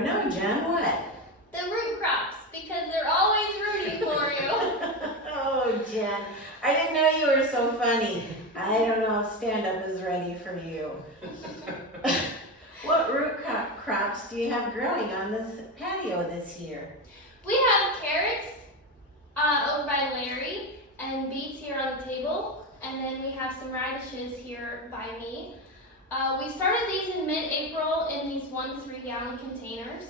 don't know, Jen, what? The root crops, because they're always rooting for you. Oh, Jen, I didn't know you were so funny. I don't know if stand-up is ready for you. What root crops do you have growing on this patio this year? We have carrots over by Larry and beets here on the table, and then we have some radishes here by me. We started these in mid-April in these 1 to 3 gallon containers.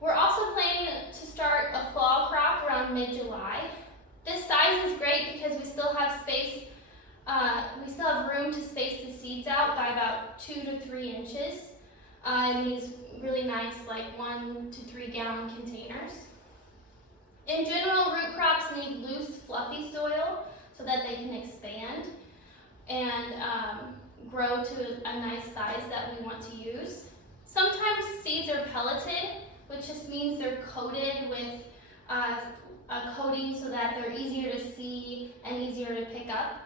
We're also planning to start a fall crop around mid-July. This size is great because we still have space, we still have room to space the seeds out by about 2 to 3 inches in these really nice 1 to 3 gallon containers. In general, root crops need loose, fluffy soil so that they can expand and grow to a nice size that we want to use. Sometimes seeds are pelleted, which just means they're coated with a coating so that they're easier to see and easier to pick up.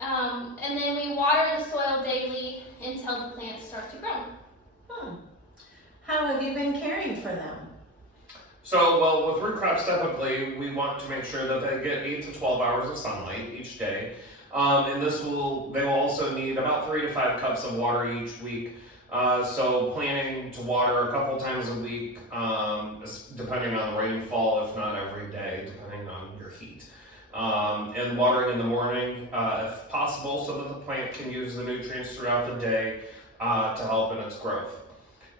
And then we water the soil daily until the plants start to grow. How have you been caring for them? So, well, with root crops, typically, we want to make sure that they get 8 to 12 hours of sunlight each day. And they will also need about 3 to 5 cups of water each week. So planning to water a couple times a week, depending on the rainfall, if not every day, depending on your heat. And watering in the morning, if possible, so that the plant can use the nutrients throughout the day to help in its growth.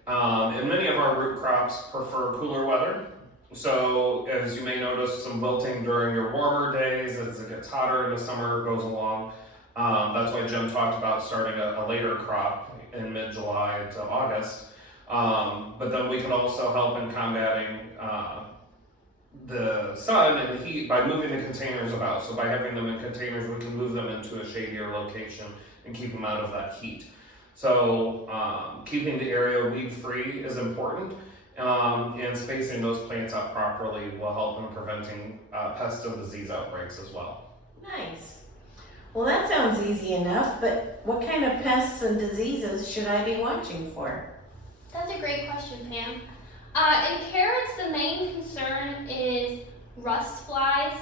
And many of our root crops prefer cooler weather. So as you may notice some wilting during your warmer days, as it gets hotter and the summer goes along. That's why Jim talked about starting a later crop in mid-July to August. But then we can also help in combating the sun and the heat by moving the containers about. So by having them in containers, we can move them into a shadier location and keep them out of that heat. So keeping the area weed-free is important, and spacing those plants out properly will help in preventing pest and disease outbreaks as well. Nice. Well, that sounds easy enough, but what kind of pests and diseases should I be watching for? That's a great question, Pam. In carrots, the main concern is rust flies.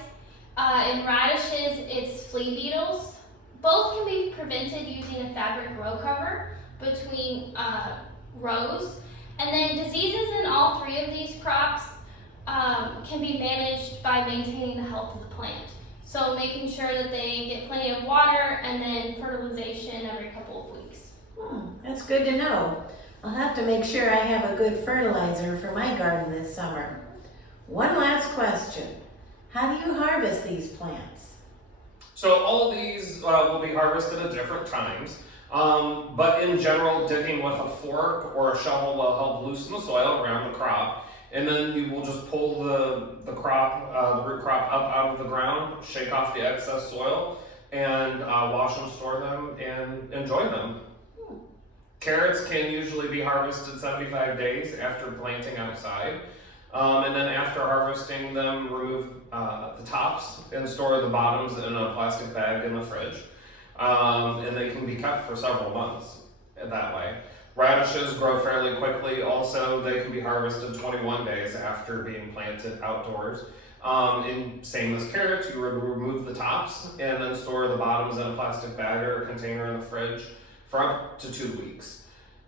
In radishes, it's flea beetles. Both can be prevented using a fabric row cover between rows. And then diseases in all 3 of these crops can be managed by maintaining the health of the plant. So making sure that they get plenty of water and then fertilization every couple of weeks. That's good to know. I'll have to make sure I have a good fertilizer for my garden this summer. One last question. How do you harvest these plants? So all of these will be harvested at different times. But in general, digging with a fork or a shovel will help loosen the soil around the crop. And then you will just pull the root crop up out of the ground, shake off the excess soil, and wash them, store them, and enjoy them. Carrots can usually be harvested 75 days after planting outside. And then after harvesting them, remove the tops and store the bottoms in a plastic bag in the fridge. And they can be kept for several months that way. Radishes grow fairly quickly. Also, they can be harvested 21 days after being planted outdoors. And same as carrots, you would remove the tops and then store the bottoms in a plastic bag or a container in the fridge for up to 2 weeks.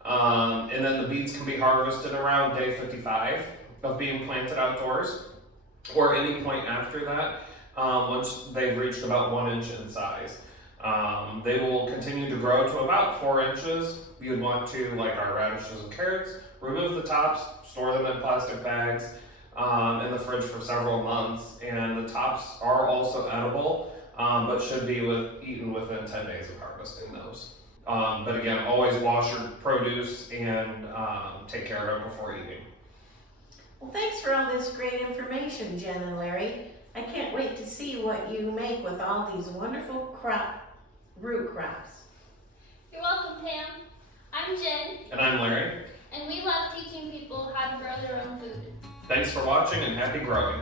And then the beets can be harvested around day 55 of being planted outdoors, or any point after that, once they've reached about 1 inch in size. They will continue to grow to about 4 inches. You'd want to, like our radishes and carrots, remove the tops, store them in plastic bags in the fridge for several months. And the tops are also edible, but should be eaten within 10 days of harvesting those. But again, always wash your produce and take care of it before eating. Well, thanks for all this great information, Jen and Larry. I can't wait to see what you make with all these wonderful root crops. You're welcome, Pam. I'm Jen. And I'm Larry. And we love teaching people how to grow their own food. Thanks for watching and happy growing.